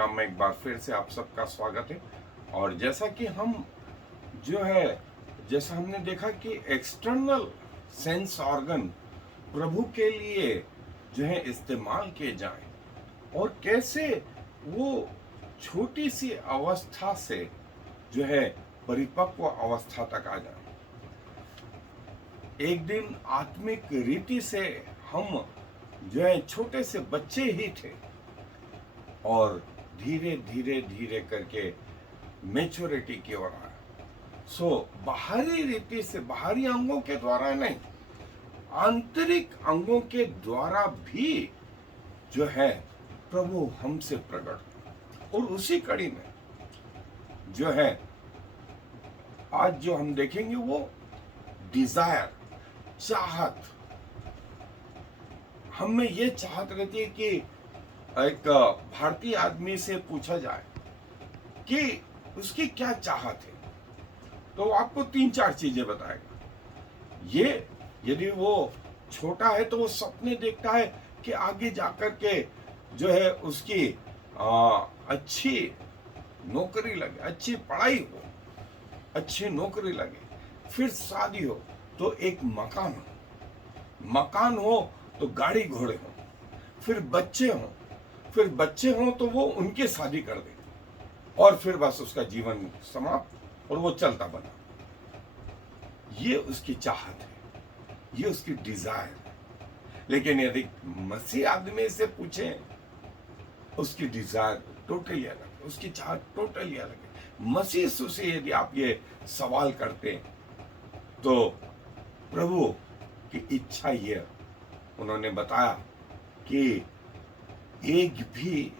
नाम में एक बार फिर से आप सबका स्वागत है। और जैसा कि हम जो है जैसा हमने देखा कि एक्सटर्नल सेंस ऑर्गन प्रभु के लिए जो है इस्तेमाल किए जाएं और कैसे वो छोटी सी अवस्था से जो है परिपक्व अवस्था तक आ जाए। एक दिन आत्मिक रीति से हम जो है छोटे से बच्चे ही थे और धीरे धीरे धीरे करके मेच्योरिटी की ओर आया। सो बाहरी रीति से, बाहरी अंगों के द्वारा नहीं, आंतरिक अंगों के द्वारा भी जो है प्रभु हमसे प्रकट। और उसी कड़ी में जो है आज जो हम देखेंगे वो डिजायर, चाहत। हमें ये चाहत रहती है कि एक भारतीय आदमी से पूछा जाए कि उसकी क्या चाहत है, तो आपको 3-4 चीजें बताएगा। ये यदि वो छोटा है तो वो सपने देखता है कि आगे जाकर के जो है उसकी अच्छी नौकरी लगे, अच्छी पढ़ाई हो, अच्छी नौकरी लगे, फिर शादी हो तो एक मकान हो तो गाड़ी घोड़े हो, फिर बच्चे हों तो वो उनकी शादी कर दे और फिर बस उसका जीवन समाप्त और वो चलता बना। ये उसकी चाहत है, ये उसकी डिजायर है। लेकिन यदि मसीह आदमी से पूछे, उसकी डिजायर टोटली अलग है, उसकी चाहत टोटली अलग है। मसीह से यदि आप ये सवाल करते तो प्रभु की इच्छा ये उन्होंने बताया कि एक भी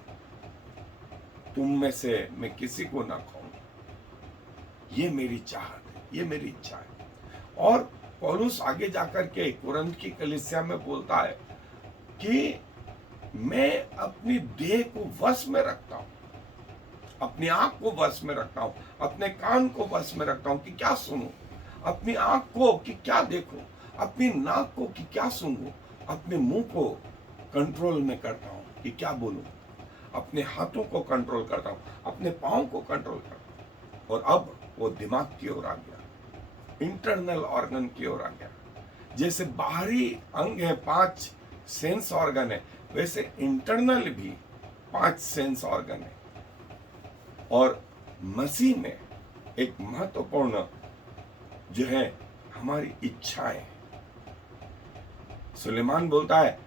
तुम में से मैं किसी को ना खाऊं, ये मेरी चाहत है, ये मेरी इच्छा है। और पौलुस आगे जाकर के कुरिन्थ की कलीसिया में बोलता है कि मैं अपनी देह को वश में रखता हूं, अपनी आंख को वश में रखता हूं, अपने कान को वश में रखता हूं कि क्या सुनूं, अपनी आंख को कि क्या देखूं, अपनी नाक को कि क्या सूंघूं, अपने मुंह को कंट्रोल में करता हूं कि क्या बोलूं, अपने हाथों को कंट्रोल करता हूं, अपने पांव को कंट्रोल करता हूं। और अब वो दिमाग की ओर आ गया, इंटरनल ऑर्गन की ओर आ गया। जैसे बाहरी अंग है 5 सेंस ऑर्गन है, वैसे इंटरनल भी 5 सेंस ऑर्गन है। और मसीह में एक महत्वपूर्ण जो है हमारी इच्छाएं। सुलेमान बोलता है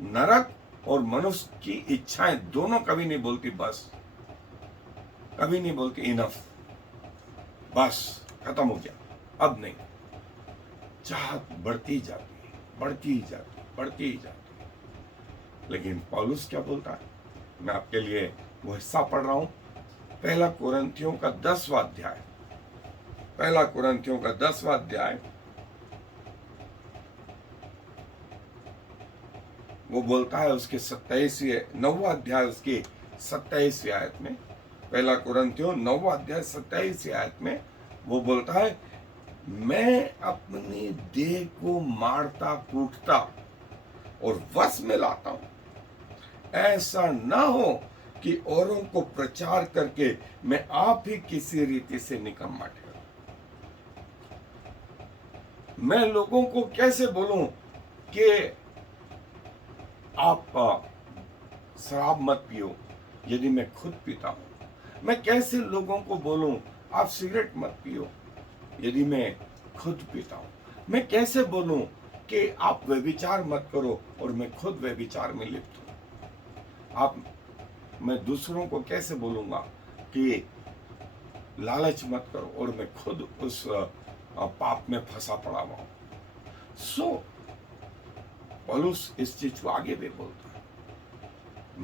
नरक और मनुष्य की इच्छाएं दोनों कभी नहीं बोलती बस, कभी नहीं बोलती इनफ, बस खत्म हो गया, अब नहीं। चाहत बढ़ती जाती है, बढ़ती ही जाती, बढ़ती ही जाती है। लेकिन पौलुस क्या बोलता है, मैं आपके लिए वो हिस्सा पढ़ रहा हूं, पहला कुरिन्थियों का 10वां अध्याय, पहला कुरिन्थियों का 10वां अध्याय। वो बोलता है उसके 9वां अध्याय उसकी 27वीं आयत में, पहला कुरिन्थियों 9वां अध्याय 27वीं आयत में वो बोलता है मैं अपनी देह को मारता कूटता और वश में लाता हूं, ऐसा ना हो कि औरों को प्रचार करके मैं आप ही किसी रीति से निकम्मा ठहरूं। मैं लोगों को कैसे बोलूं कि आप शराब मत पियो यदि मैं खुद पीता हूं? मैं कैसे लोगों को बोलूं आप सिगरेट मत पियो यदि मैं खुद पीता हूं? मैं कैसे बोलूं कि आप व्यभिचार मत करो और मैं खुद व्यभिचार में लिप्त हूं? मैं दूसरों को कैसे बोलूंगा कि लालच मत करो और मैं खुद उस पाप में फंसा पड़ा हुआ हूं? सो पौलुस इस चीज को आगे भी बोलता है।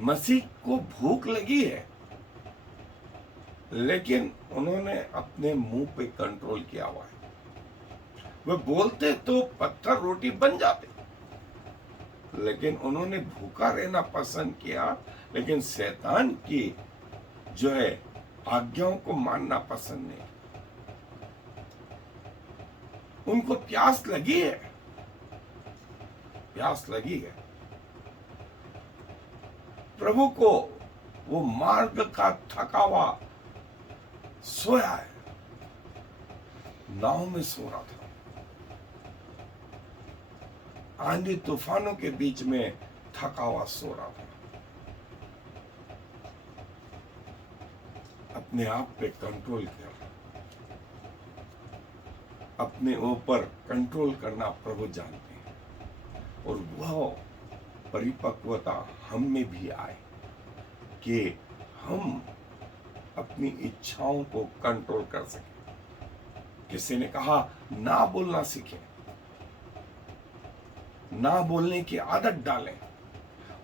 मसीह को भूख लगी है, लेकिन उन्होंने अपने मुंह पे कंट्रोल किया हुआ है। वे बोलते तो पत्थर रोटी बन जाते, लेकिन उन्होंने भूखा रहना पसंद किया। लेकिन शैतान की जो है आज्ञाओं को मानना पसंद नहीं। उनको प्यास लगी है, प्यास लगी है प्रभु को वो मार्ग का थका हुआ सोया है, नाव में सो रहा था, आंधी तूफानों के बीच में थका हुआ सो रहा था। अपने आप पे कंट्रोल किया, अपने ऊपर कंट्रोल करना प्रभु जानते हैं, और वह परिपक्वता हम में भी आए कि हम अपनी इच्छाओं को कंट्रोल कर सकें। किसी ने कहा ना बोलना सीखें, ना बोलने की आदत डालें,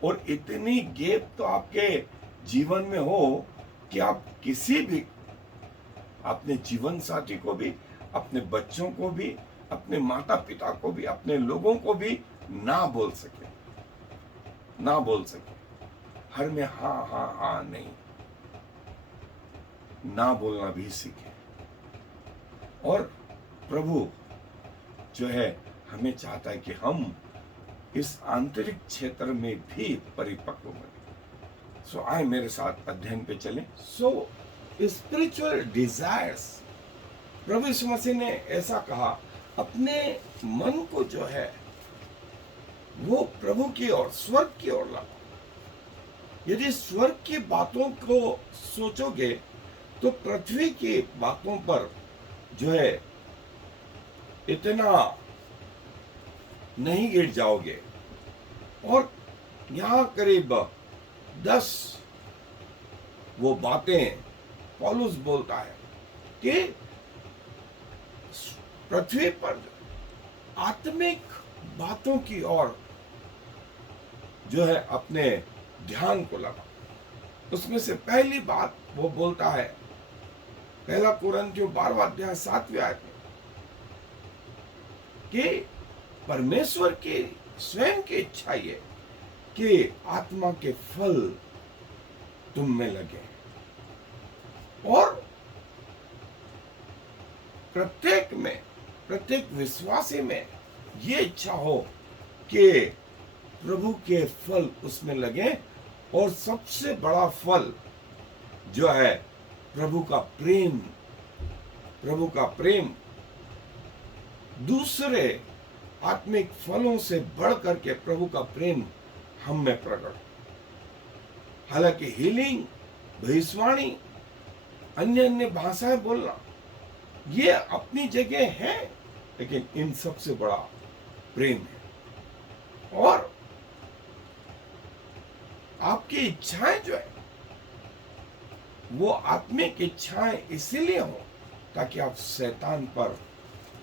और इतनी गैप तो आपके जीवन में हो कि आप किसी भी, अपने जीवन साथी को भी, अपने बच्चों को भी, अपने माता पिता को भी, अपने लोगों को भी ना बोल सके, ना बोल सके। हर में हाँ हाँ हाँ नहीं, ना बोलना भी सीखे। और प्रभु जो है हमें चाहता है कि हम इस आंतरिक क्षेत्र में भी परिपक्व बने। सो आए मेरे साथ अध्ययन पे चलें। सो स्पिरिचुअल डिजायर्स, प्रभु यीशु मसीह ने ऐसा कहा, अपने मन को जो है वो प्रभु की ओर, स्वर्ग की ओर लगाओ। यदि स्वर्ग की बातों को सोचोगे तो पृथ्वी की बातों पर जो है इतना नहीं गिर जाओगे। और यहां करीब 10 वो बातें पौलुस बोलता है कि पृथ्वी पर आत्मिक बातों की ओर जो है अपने ध्यान को लगा। उसमें से पहली बात वो बोलता है, पहला कुरिन्थियों 12वां अध्याय 7वें आयत में, कि परमेश्वर की स्वयं की इच्छा ये कि आत्मा के फल तुम में लगे, और प्रत्येक विश्वासी में ये इच्छा हो कि प्रभु के फल उसमें लगे। और सबसे बड़ा फल जो है प्रभु का प्रेम, प्रभु का प्रेम दूसरे आत्मिक फलों से बढ़ करके प्रभु का प्रेम हम में प्रकट। हालांकि हीलिंग, भविष्यवाणी, अन्य अन्य भाषाएं बोलना ये अपनी जगह है, लेकिन इन सबसे बड़ा प्रेम है। और आपकी इच्छाएं जो है वो आत्मिक इच्छाएं इसीलिए हो ताकि आप शैतान पर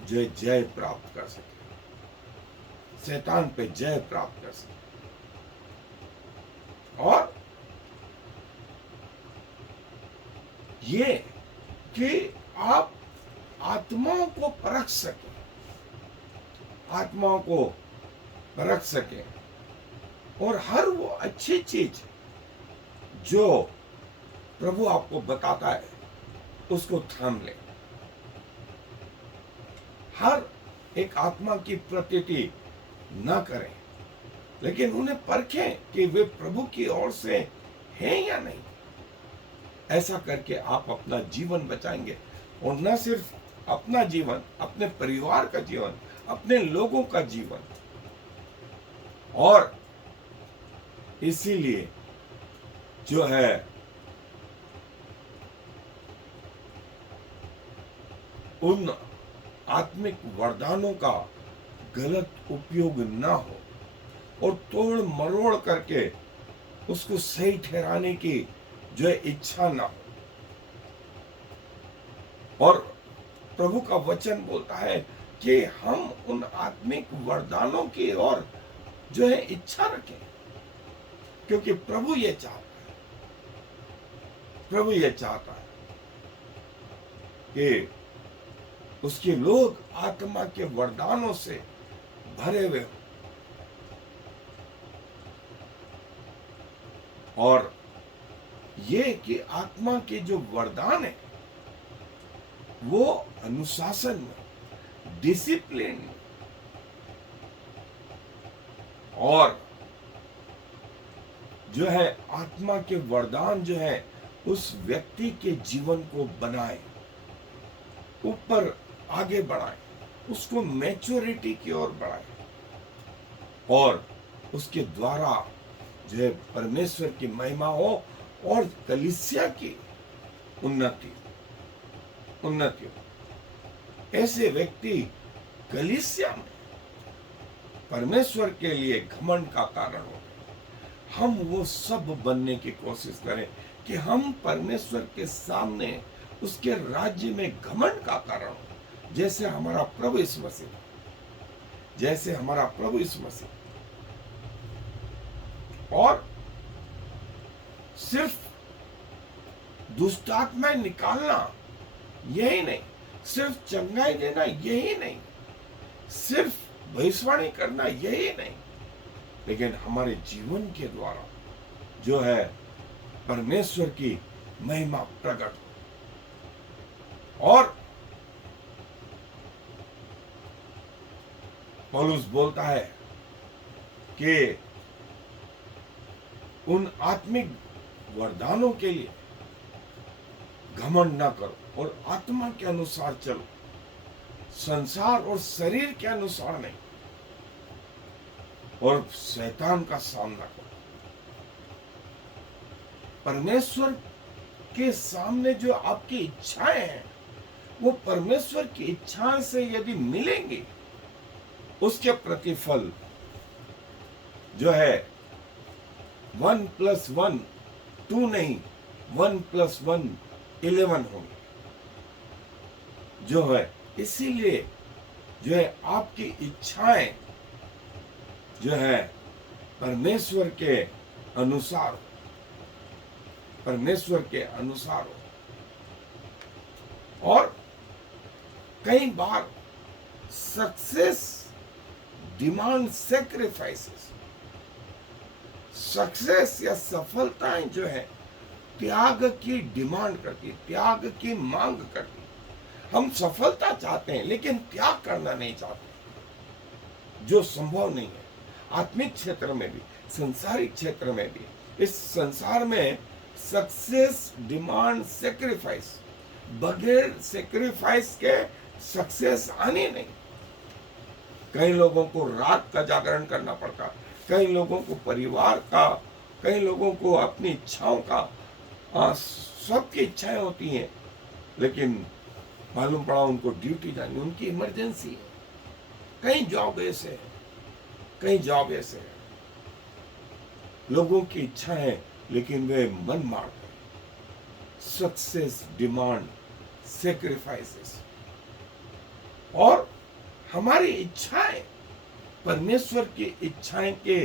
जो जय प्राप्त कर सके, शैतान पे जय प्राप्त कर सके। और ये कि आप आत्माओं को परख सके, आत्माओं को परख सके, और हर वो अच्छी चीज जो प्रभु आपको बताता है उसको थाम ले। हर एक आत्मा की प्रतीति न करें, लेकिन उन्हें परखें कि वे प्रभु की ओर से हैं या नहीं। ऐसा करके आप अपना जीवन बचाएंगे, और न सिर्फ अपना जीवन, अपने परिवार का जीवन, अपने लोगों का जीवन। और इसीलिए जो है उन आत्मिक वरदानों का गलत उपयोग ना हो, और तोड़ मरोड़ करके उसको सही ठहराने की जो है इच्छा ना हो। और प्रभु का वचन बोलता है कि हम उन आत्मिक वरदानों की ओर जो है इच्छा रखें, क्योंकि प्रभु ये चाहता है, प्रभु ये चाहता है कि उसके लोग आत्मा के वरदानों से भरे हुए हो। और ये कि आत्मा के जो वरदान है वो अनुशासन में, डिसिप्लिन में, और जो है आत्मा के वरदान जो है उस व्यक्ति के जीवन को बनाए, ऊपर आगे बढ़ाए, उसको मैच्योरिटी की ओर बढ़ाए और उसके द्वारा जो है परमेश्वर की महिमा हो और कलीसिया की उन्नति हो। ऐसे व्यक्ति कलीसिया में परमेश्वर के लिए घमंड का कारण हो। हम वो सब बनने की कोशिश करें कि हम परमेश्वर के सामने उसके राज्य में घमंड का कारण हो, जैसे हमारा प्रभु यीशु मसीह, जैसे हमारा प्रभु यीशु मसीह। और सिर्फ दुष्ट आत्माएं निकालना यही नहीं, सिर्फ चंगाई देना यही नहीं, सिर्फ भविष्यवाणी करना यही नहीं, लेकिन हमारे जीवन के द्वारा जो है परमेश्वर की महिमा प्रकट हो। और पौलुस बोलता है कि उन आत्मिक वरदानों के लिए घमंड ना करो और आत्मा के अनुसार चलो, संसार और शरीर के अनुसार नहीं, और शैतान का सामना करो। परमेश्वर के सामने जो आपकी इच्छाएं हैं वो परमेश्वर की इच्छाएं से यदि मिलेंगी, उसके प्रतिफल जो है 1+1 2 नहीं, 1+1 11 होंगे जो है। इसीलिए जो है आपकी इच्छाएं जो है परमेश्वर के अनुसार, परमेश्वर के अनुसार हो। और कई बार सक्सेस डिमांड सैक्रिफाइसेस, सक्सेस या सफलताएं जो है त्याग की डिमांड करती, त्याग की मांग करती। हम सफलता चाहते हैं लेकिन त्याग करना नहीं चाहते, जो संभव नहीं है। आत्मिक क्षेत्र में भी, संसारिक क्षेत्र में भी, इस संसार में सक्सेस डिमांड सैक्रिफाइस, बगैर सैक्रिफाइस के सक्सेस आनी नहीं। कई लोगों को रात का जागरण करना पड़ता, कई लोगों को परिवार का, कई लोगों को अपनी इच्छाओं का, सबकी इच्छाएं होती हैं, लेकिन मालूम पड़ा उनको ड्यूटी जानी, उनकी इमरजेंसी है। कई जॉब ऐसे है, कई जॉब ऐसे है, लोगों की इच्छा है लेकिन वे मन मारते हैं। Success demand sacrifices. और हमारी इच्छाएं परमेश्वर की इच्छाएं के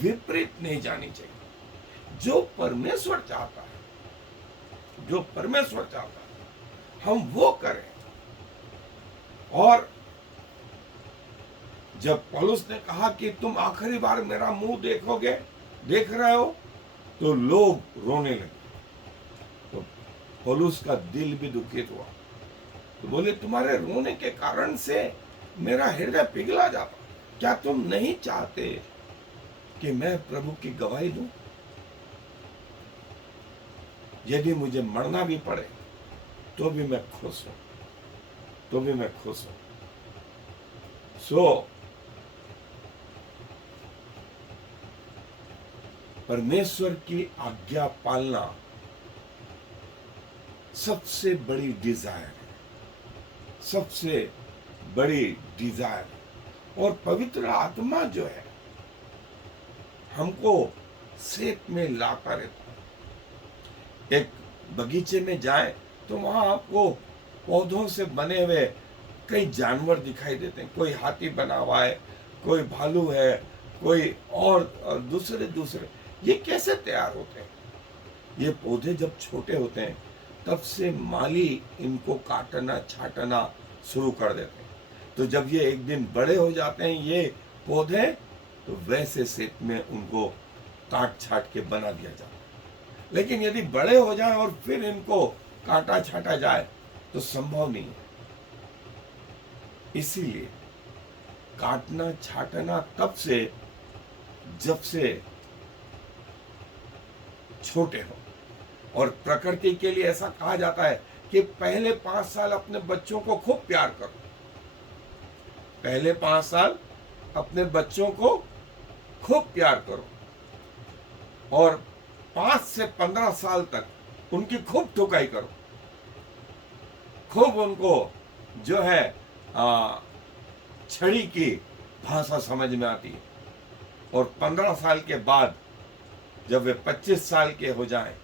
विपरीत नहीं जानी चाहिए। जो परमेश्वर चाहता है, जो परमेश्वर चाहता है हम वो करें। और जब पौलुस ने कहा कि तुम आखिरी बार मेरा मुंह देखोगे, देख रहे हो, तो लोग रोने लगे। तो पौलुस का दिल भी दुखित हुआ, तो बोले तुम्हारे रोने के कारण से मेरा हृदय पिघला जाता। क्या तुम नहीं चाहते कि मैं प्रभु की गवाही दूं? यदि मुझे मरना भी पड़े तो भी मैं खुश हूं, तो भी मैं खुश हूं। परमेश्वर की आज्ञा पालना सबसे बड़ी डिजायर है, सबसे बड़ी डिजायर। और पवित्र आत्मा जो है हमको सेत में लाता रहता है। एक बगीचे में जाए तो वहां आपको पौधों से बने हुए कई जानवर दिखाई देते हैं। कोई हाथी बना हुआ है, कोई भालू है, कोई और दूसरे। ये कैसे तैयार होते हैं? ये पौधे जब छोटे होते हैं तब से माली इनको काटना छाटना शुरू कर देते हैं। तो जब ये एक दिन बड़े हो जाते हैं ये पौधे, तो वैसे सेत में उनको काट छाट के बना दिया जाता है। लेकिन यदि बड़े हो जाए और फिर इनको काटा छाटा जाए तो संभव नहीं है। इसीलिए काटना छाटना तब से जब से छोटे हों। और प्रकृति के लिए ऐसा कहा जाता है कि पहले 5 साल अपने बच्चों को खूब प्यार करो, पहले 5 साल अपने बच्चों को खूब प्यार करो, और 5 से 15 साल तक उनकी खूब ठुकाई करो, खूब उनको जो है छड़ी की भाषा समझ में आती है। और 15 साल के बाद जब वे 25 साल के हो जाएं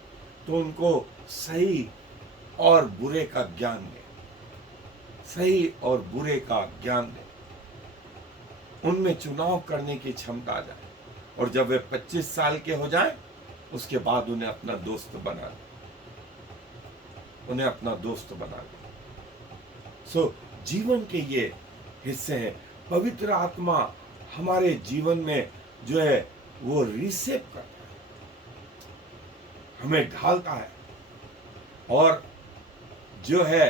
तो उनको सही और बुरे का ज्ञान दें, सही और बुरे का ज्ञान दें, उनमें चुनाव करने की क्षमता आ जाए। और जब वे 25 साल के हो जाएं उसके बाद उन्हें अपना दोस्त बना लें, उन्हें अपना दोस्त बना लें। सो जीवन के ये हिस्से हैं। पवित्र आत्मा हमारे जीवन में जो है वो रिसेप करता है, हमें ढालता है। और जो है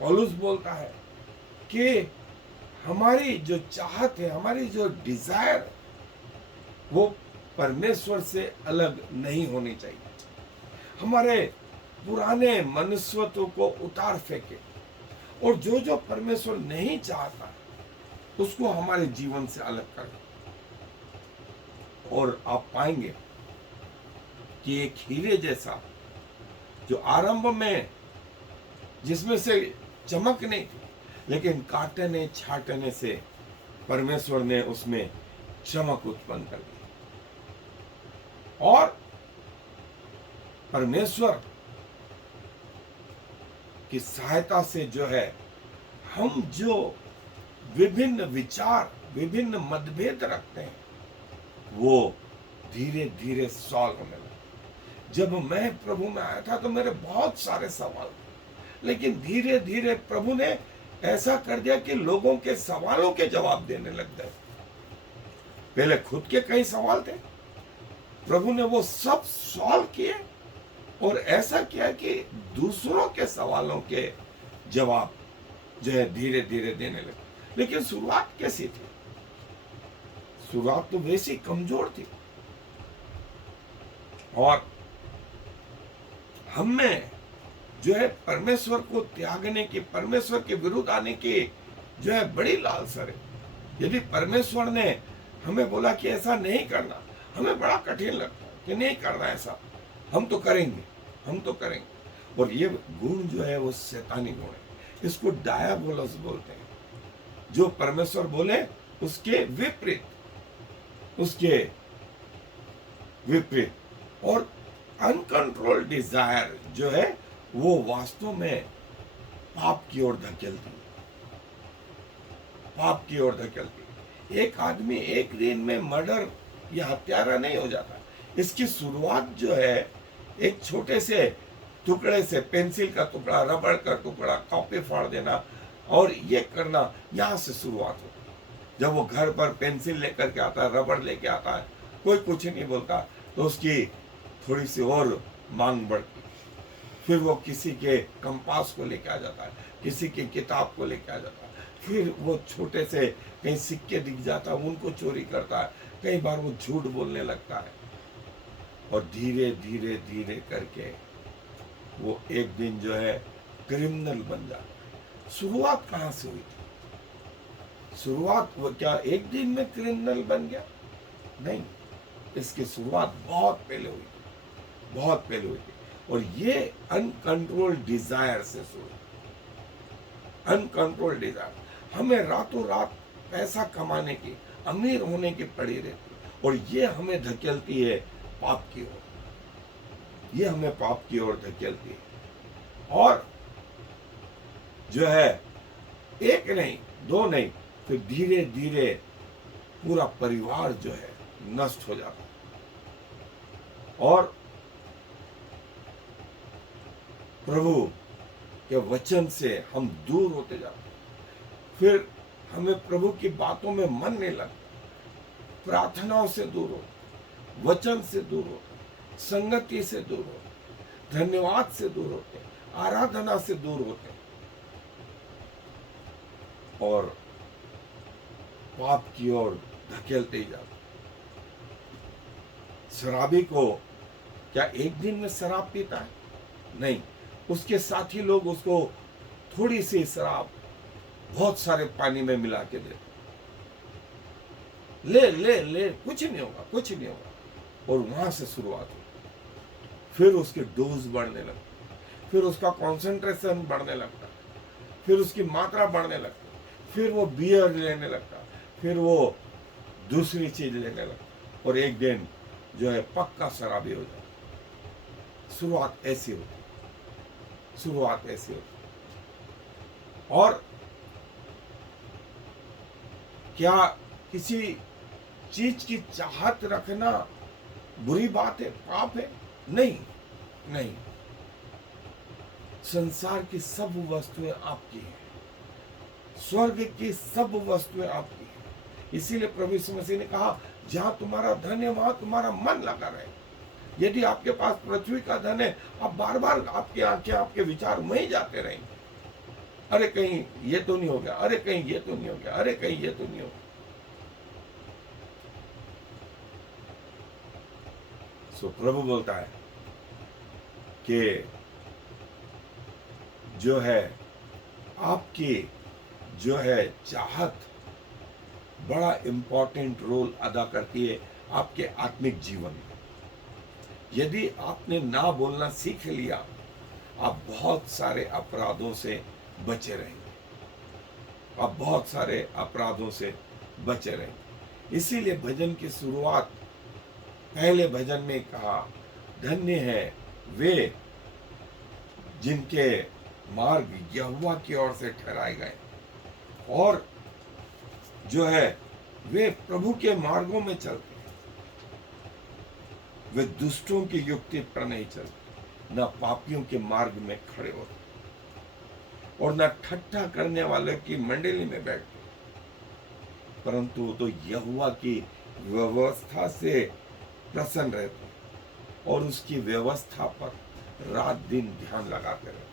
पौलुस बोलता है कि हमारी जो चाहत है, हमारी जो डिजायर है, वो परमेश्वर से अलग नहीं होनी चाहिए। हमारे पुराने मनुष्यत्व को उतार फेंके, और जो जो परमेश्वर नहीं चाहता उसको हमारे जीवन से अलग करें। और आप पाएंगे कि एक हीरे जैसा जो आरंभ में जिसमें से चमक नहीं थी, लेकिन काटने छाटने से परमेश्वर ने उसमें चमक उत्पन्न कर दी। और परमेश्वर की सहायता से जो है हम जो विभिन्न विचार, विभिन्न मतभेद रखते हैं, वो धीरे धीरे सॉल्व होने लगे। जब मैं प्रभु में आया था तो मेरे बहुत सारे सवाल थे, लेकिन धीरे धीरे प्रभु ने ऐसा कर दिया कि लोगों के सवालों के जवाब देने लग गए। पहले खुद के कई सवाल थे, प्रभु ने वो सब सॉल्व किए, और ऐसा किया कि दूसरों के सवालों के जवाब जो है धीरे धीरे देने लगे। लेकिन शुरुआत कैसी थी? शुरुआत तो वैसी कमजोर थी, और हमें जो है परमेश्वर को त्यागने की, परमेश्वर के विरुद्ध आने की जो है बड़ी लालसा है। यदि परमेश्वर ने हमें बोला कि ऐसा नहीं करना, हमें बड़ा कठिन लगता है कि नहीं करना ऐसा, हम तो करेंगे, हम तो करेंगे। और ये गुण जो है वो शैतानी गुण है, इसको डायबोलस बोलते हैं। जो परमेश्वर बोले उसके विपरीत, उसके विपरीत। और अनकंट्रोल डिजायर जो है वो वास्तव में पाप की ओर धकेलती है, पाप की ओर धकेलती है। एक आदमी एक दिन में मर्डर या हत्यारा नहीं हो जाता। इसकी शुरुआत जो है एक छोटे से टुकड़े से, पेंसिल का टुकड़ा, रबड़ का टुकड़ा, कॉपी फाड़ देना और ये करना, यहाँ से शुरुआत होती है। जब वो घर पर पेंसिल लेकर के आता है, रबड़ लेके आता है, कोई कुछ नहीं बोलता, तो उसकी थोड़ी सी और मांग बढ़ती। फिर वो किसी के कंपास को लेके आ जाता है, किसी की किताब को लेके आ जाता है। फिर वो छोटे से कहीं सिक्के दिख जाता है, उनको चोरी करता है। कई बार वो झूठ बोलने लगता है, और धीरे धीरे धीरे करके वो एक दिन जो है क्रिमिनल बन जाता है। शुरुआत कहाँ से हुई थी? शुरुआत वो क्या एक दिन में क्रिमिनल बन गया? नहीं, इसकी शुरुआत बहुत पहले हुई थी, बहुत पहले हुई थी। और ये अनकंट्रोल्ड डिजायर से शुरू, अनकंट्रोल्ड डिजायर। हमें रातों रात पैसा कमाने की, अमीर होने की पड़ी रहती, और ये हमें धकेलती है पाप की ओर, ये हमें पाप की ओर धकेलती है। और जो है एक नहीं, दो नहीं, फिर धीरे धीरे पूरा परिवार जो है नष्ट हो जाता है। और प्रभु के वचन से हम दूर होते जाते हैं। फिर हमें प्रभु की बातों में मन नहीं लगता, प्रार्थनाओं से दूर होते, वचन से दूर होते, संगति से दूर होते, धन्यवाद से दूर होते, आराधना से दूर होते, और पाप की ओर धकेलते ही जाते। शराबी को क्या एक दिन में शराब पीता है? नहीं, उसके साथी लोग उसको थोड़ी सी शराब बहुत सारे पानी में मिला के दे, ले ले ले, कुछ नहीं होगा, कुछ नहीं होगा। और वहां से शुरुआत हुई। फिर उसके डोज बढ़ने लगते, फिर उसका कॉन्सेंट्रेशन बढ़ने लगता, फिर उसकी मात्रा बढ़ने लगती, फिर वो बियर लेने लगता, फिर वो दूसरी चीज लेने लगता, और एक दिन जो है पक्का शराबी हो जाता। शुरुआत ऐसी होती, शुरुआत ऐसी होती। और क्या किसी चीज की चाहत रखना बुरी बात है, पाप है? नहीं, नहीं। संसार की सब वस्तुएं आपकी हैं, स्वर्ग की सब वस्तुएं आपकी हैं। इसीलिए प्रभु यीशु मसीह ने कहा, जहां तुम्हारा धन है वहां तुम्हारा मन लगा रहे। यदि आपके पास पृथ्वी का धन है, आप बार बार आपकी आंखें, आपके विचार वहीं जाते रहेंगे। अरे कहीं ये तो नहीं हो गया, अरे कहीं ये तो नहीं हो गया, अरे कहीं ये तो नहीं हो गया। सो प्रभु बोलता है कि जो है आपकी जो है चाहत बड़ा इंपॉर्टेंट रोल अदा करती है आपके आत्मिक जीवन में। यदि आपने ना बोलना सीख लिया, आप बहुत सारे अपराधों से बचे रहेंगे, आप बहुत सारे अपराधों से बचे रहेंगे। इसीलिए भजन की शुरुआत पहले भजन में कहा, धन्य है वे जिनके मार्ग यहोवा की ओर से ठहराए गए, और जो है वे प्रभु के मार्गों में चलते हैं। वे दुष्टों की युक्ति पर नहीं चलते, न पापियों के मार्ग में खड़े होते, और न ठट्ठा करने वाले की मंडली में बैठते, परंतु तो यहोवा की व्यवस्था से प्रसन्न रहते और उसकी व्यवस्था पर रात दिन ध्यान लगाते रहते।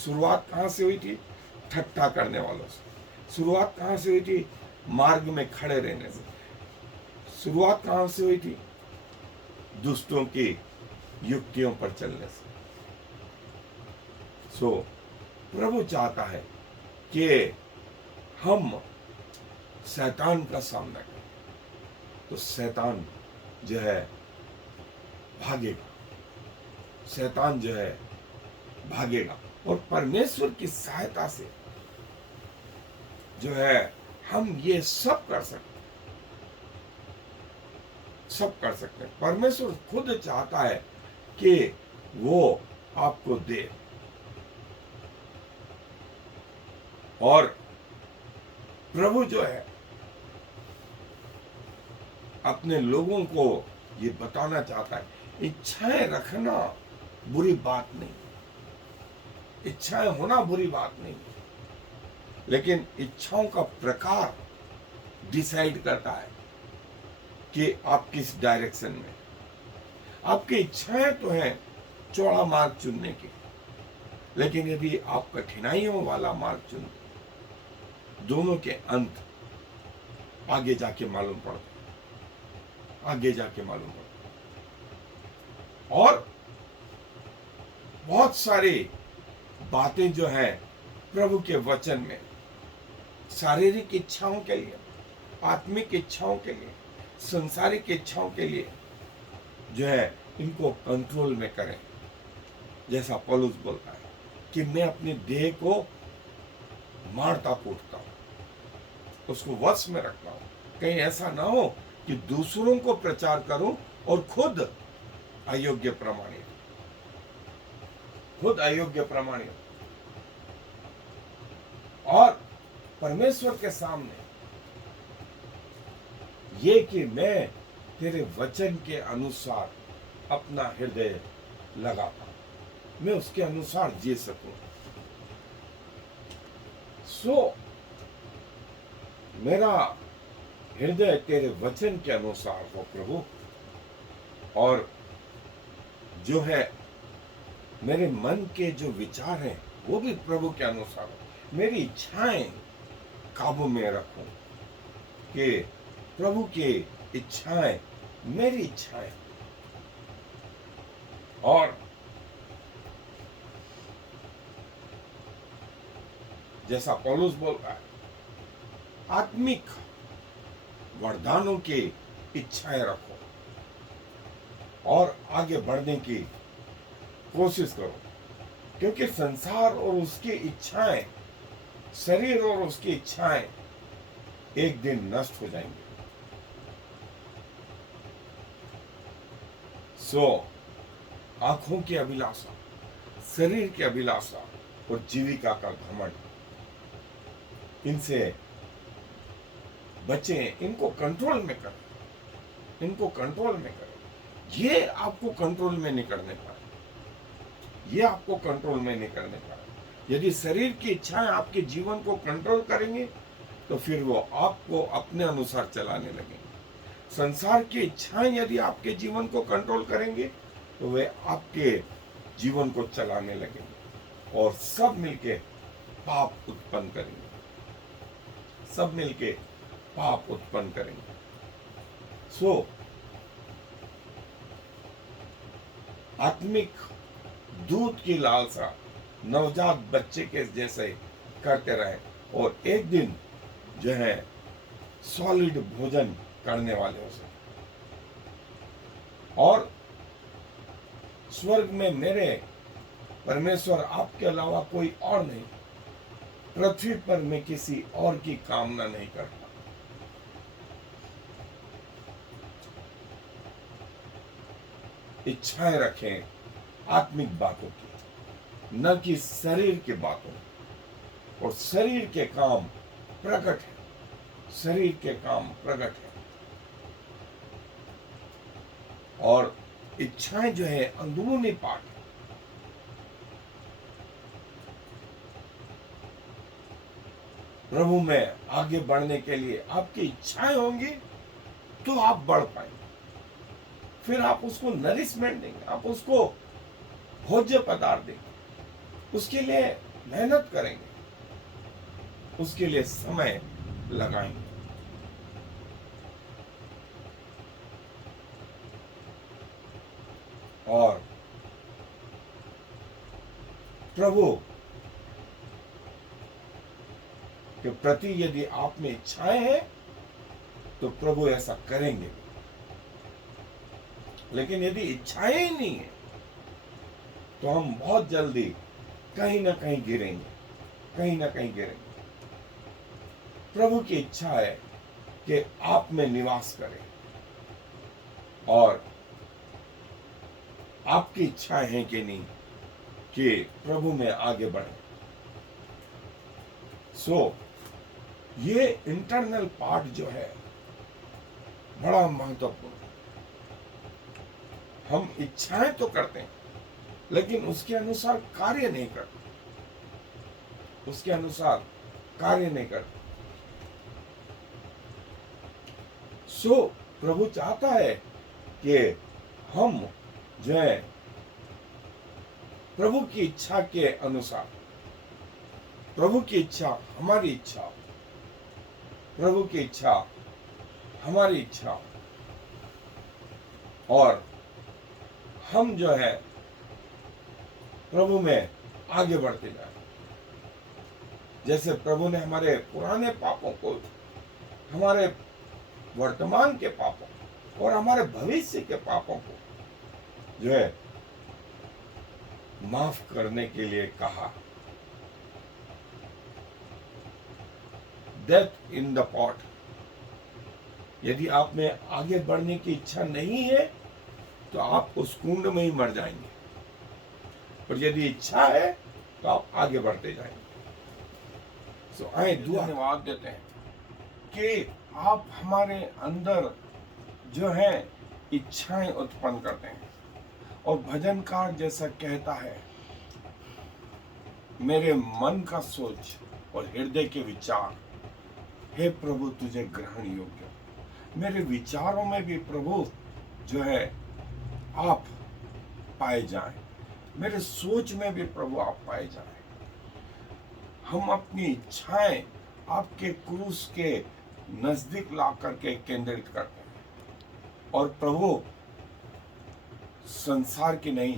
शुरुआत कहां से हुई थी? ठट्ठा करने वालों से। शुरुआत कहां से हुई थी? मार्ग में खड़े रहने से। शुरुआत कहां से हुई थी? दुष्टों की युक्तियों पर चलने से। सो प्रभु चाहता है कि हम शैतान का सामना करें, तो शैतान जो है भागेगा, शैतान जो है भागेगा। और परमेश्वर की सहायता से जो है हम ये सब कर सकते हैं, सब कर सकते हैं। परमेश्वर खुद चाहता है कि वो आपको दे, और प्रभु जो है अपने लोगों को ये बताना चाहता है, इच्छाएं रखना बुरी बात नहीं, इच्छाएं होना बुरी बात नहीं, लेकिन इच्छाओं का प्रकार डिसाइड करता है कि आप किस डायरेक्शन में। आपकी इच्छाएं तो हैं चौड़ा मार्ग चुनने की, लेकिन यदि आप कठिनाइयों वाला मार्ग चुनते, दोनों के अंत आगे जाके मालूम पड़ते, आगे जाके मालूम पड़ता। और बहुत सारी बातें जो हैं प्रभु के वचन में, शारीरिक इच्छाओं के लिए, आत्मिक इच्छाओं के लिए, संसारिक इच्छाओं के लिए जो है इनको कंट्रोल में करें। जैसा पौलुस बोलता है कि मैं अपने देह को मारता कूटता हूं, उसको वश में रखता हूं। कहीं ऐसा ना हो कि दूसरों को प्रचार करूं और खुद अयोग्य प्रमाणित, खुद अयोग्य प्रमाणित। और परमेश्वर के सामने ये कि मैं तेरे वचन के अनुसार अपना हृदय लगाता हूं, मैं उसके अनुसार जी सकूं। सो मेरा हृदय तेरे वचन के अनुसार हो प्रभु, और जो है मेरे मन के जो विचार हैं वो भी प्रभु के अनुसार हो। मेरी इच्छाएं काबू में रखूं कि प्रभु की इच्छाएं मेरी इच्छाएं, और जैसा पौलुस बोल रहा है, आत्मिक वरदानों की इच्छाएं रखो और आगे बढ़ने की कोशिश करो, क्योंकि संसार और उसकी इच्छाएं, शरीर और उसकी इच्छाएं एक दिन नष्ट हो जाएंगे। सो आंखों की अभिलाषा, शरीर की अभिलाषा और जीविका का घमंड, इनसे बचें, इनको कंट्रोल में करें, इनको कंट्रोल में करें। ये आपको कंट्रोल में नहीं करने पाए, ये आपको कंट्रोल में नहीं करने पाए। यदि शरीर की इच्छाएं आपके जीवन को कंट्रोल करेंगे तो फिर वो आपको अपने अनुसार चलाने लगेंगे। संसार की इच्छाएं यदि आपके जीवन को कंट्रोल करेंगे तो वे आपके जीवन को चलाने लगेंगे और सब मिलके पाप उत्पन्न करेंगे, सब मिलके पाप उत्पन्न करेंगे। सो आत्मिक दूध की लालसा नवजात बच्चे के जैसे करते रहे और एक दिन जो है सॉलिड भोजन करने वाले हो सके। और स्वर्ग में मेरे परमेश्वर आपके अलावा कोई और नहीं, पृथ्वी पर मैं किसी और की कामना नहीं करता। इच्छाएं रखें आत्मिक बातों की, न कि शरीर की बातों। और शरीर के काम प्रकट है, शरीर के काम प्रकट है, और इच्छाएं जो है अंदरूनी पाठ है। प्रभु में आगे बढ़ने के लिए आपकी इच्छाएं होंगी तो आप बढ़ पाएंगे, फिर आप उसको नरिशमेंट देंगे, आप उसको भोज्य पदार्थ देंगे, उसके लिए मेहनत करेंगे, उसके लिए समय लगाएंगे। और प्रभु के प्रति यदि आप में इच्छाएं हैं तो प्रभु ऐसा करेंगे। लेकिन यदि इच्छाएं ही नहीं है तो हम बहुत जल्दी कहीं ना कहीं गिरेंगे, कहीं ना कहीं गिरेंगे। प्रभु की इच्छा है कि आप में निवास करें और आपकी इच्छाएं हैं कि नहीं कि प्रभु में आगे बढ़े। सो ये इंटरनल पार्ट जो है बड़ा महत्वपूर्ण है। हम इच्छाएं तो करते हैं लेकिन उसके अनुसार कार्य नहीं करते, उसके अनुसार कार्य नहीं करते। सो प्रभु चाहता है कि हम जो है प्रभु की इच्छा के अनुसार, प्रभु की इच्छा हमारी इच्छा, प्रभु की इच्छा हमारी इच्छा, और हम जो है प्रभु में आगे बढ़ते जाए। जैसे प्रभु ने हमारे पुराने पापों को, हमारे वर्तमान के पापों और हमारे भविष्य के पापों को जो है माफ करने के लिए कहा। Death in the pot. यदि आप में आगे बढ़ने की इच्छा नहीं है तो आप उस कुंड में ही मर जाएंगे, और यदि इच्छा है तो आप आगे बढ़ते जाएंगे। सो आए धन्यवाद देते हैं कि आप हमारे अंदर जो है इच्छाएं उत्पन्न करते हैं। और भजनकार जैसा कहता है, मेरे मन का सोच और हृदय के विचार हे प्रभु तुझे ग्रहण योग्य। मेरे विचारों में भी प्रभु जो है आप पाए जाएं, मेरे सोच में भी प्रभु आप पाए जाएं। हम अपनी इच्छाएं आपके क्रूस के नजदीक ला करके केंद्रित करते हैं, और प्रभु संसार की नहीं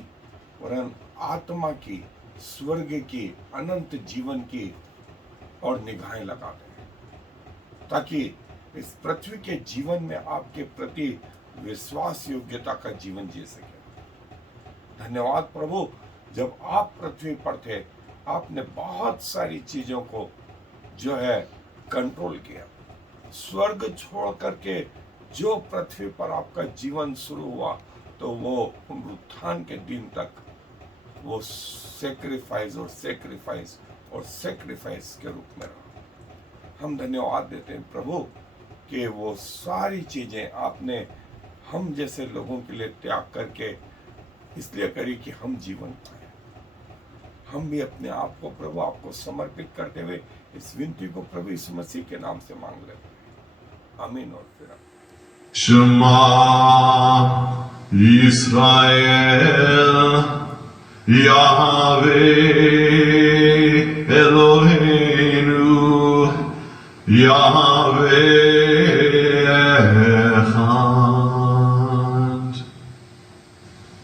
वरन आत्मा की, स्वर्ग की, अनंत जीवन की और निगाहें लगाते हैं, ताकि इस पृथ्वी के जीवन में आपके प्रति विश्वास योग्यता का जीवन जी सके। धन्यवाद प्रभु, जब आप पृथ्वी पर थे आपने बहुत सारी चीजों को जो है कंट्रोल किया। स्वर्ग छोड़ करके जो पृथ्वी पर आपका जीवन शुरू हुआ तो वो उत्थान के दिन तक वो सेक्रीफाइस और सेक्रीफाइस के रूप में रहा। हम धन्यवाद देते हैं प्रभु कि वो सारी चीजें आपने हम जैसे लोगों के लिए त्याग करके इसलिए करी कि हम जीवन पाए। हम भी अपने आप को प्रभु आपको समर्पित करते हुए इस विनती को प्रभु यीशु मसीह के नाम से मांग लेते हैं, आमीन। और फिर Shema Yisrael Yahweh Eloheinu Yahweh Echad.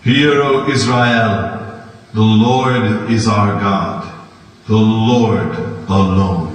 Hear, O Israel, the Lord is our God, the Lord alone.